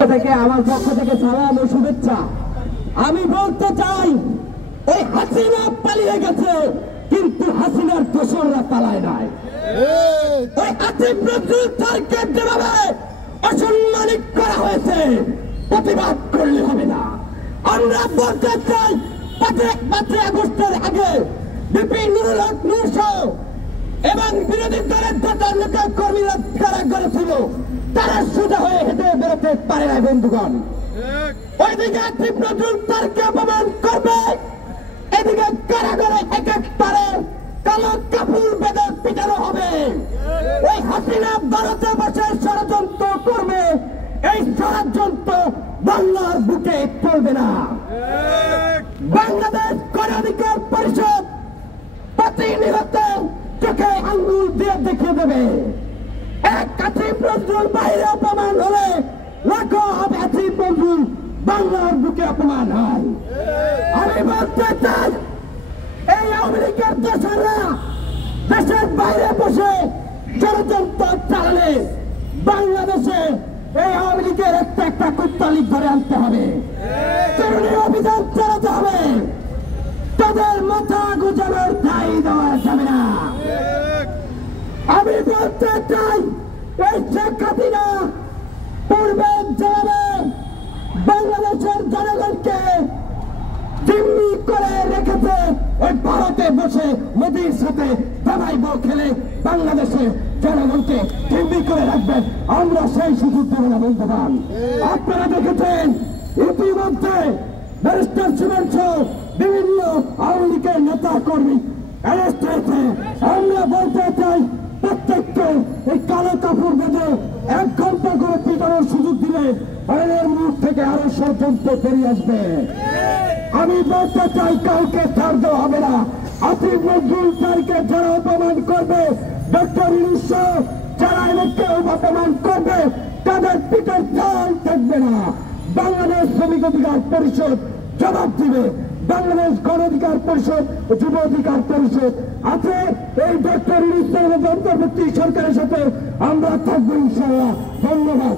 থেকে আমার পক্ষ থেকে সালাম ও শুভেচ্ছা। আমি বলতে চাই, ওই হাসিনা পালিয়ে গেছে, কিন্তু হাসিনার দোসররা পালায় নাই। ওই আসিফ নজরুল স্যারকে যেভাবে অসম্মানিত করা হয়েছে, প্রতিবাদ করলে হবে না। আমরা বলতে চাই, 5 আগস্টের আগে বিপি নুরুল হক নূর সহ এবং বিরোধী দলের যত নেতা কর্মীরা কারাগারে ছিল, তারা সোজা হয়ে হেঁটে বেরোতে পারে না। বন্ধুগণ, ওইদিকে আসিফ নজরুল স্যারকে অপমান করবে, এদিকে কারাগারে এক এক তারে কালো কাপড় বেঁধে পিটানো হবে। ওই হাসিনা ভারতে বসে ষড়যন্ত্র করবে, এই ষড়যন্ত্র বাংলার বুকে চলবে না। বাংলাদেশ গণ অধিকার পরিষদ প্রতিনিয়ত চোখে আঙ্গুল দিয়ে দেখিয়ে দেবে। এক আসিফ নজরুল বাইরে অপমান হলে লাখো আসিফ নজরুল বাংলার বুকে অপমান হয়। আমি বলতে চাই, এই আওয়ামী লীগের দোসররা দেশের বাইরে বসে ষড়যন্ত্র চালালে বাংলাদেশে এই আওয়ামী লীগের একটা কুত্তালিক ধরে আনতে হবে, তরুণী অভিযান চালাতে হবে। তাদের মাথা গুজানোর ঠাঁই দেওয়া যাবে না। আমি বলতে চাই, এই শেখ হাসিনা পূর্বে যেভাবে বাংলাদেশের জনগণকে জিম্মি করে রেখেছে, ওই ভারতে বসে মোদির সাথে দাবাই বল খেলে বাংলাদেশে জনগণকে জিম্মি করে রাখবেন, আমরা সেই সুযোগ দেব না। বন্ধুগণ, আপনারা দেখেছেন ইতিমধ্যে ব্যারিস্টার সুমন সহ বিভিন্ন আওয়ামী লীগের নেতা কর্মী অ্যারেস্ট হয়েছে। আমরা বলতে চাই, প্রত্যেককে এই কালো কাপড় বেঁধে 1 ঘন্টা করে পিটানোর সুযোগ দিলে বাইরের মুখ থেকে আরো ষড়যন্ত্র বেরিয়ে আসবে। আমি বলতে চাই, কাউকে ছাড় দেওয়া হবে না। আসিফ নজরুল স্যারকে যারা অপমান করবে, ডক্টর ইউনূস সহ যারা এদেরকে অপমান করবে, তাদের পিঠের চাল থাকবে না। বাংলাদেশ শ্রমিক অধিকার পরিষদ জবাব দিবে। বাংলাদেশ গণ অধিকার পরিষদ, যুব অধিকার পরিষদ আছে। এই ডক্টর ইউনূস স্যারের অন্তর্বর্তী সরকারের সাথে আমরা থাকবো ইনশাআল্লাহ। ধন্যবাদ।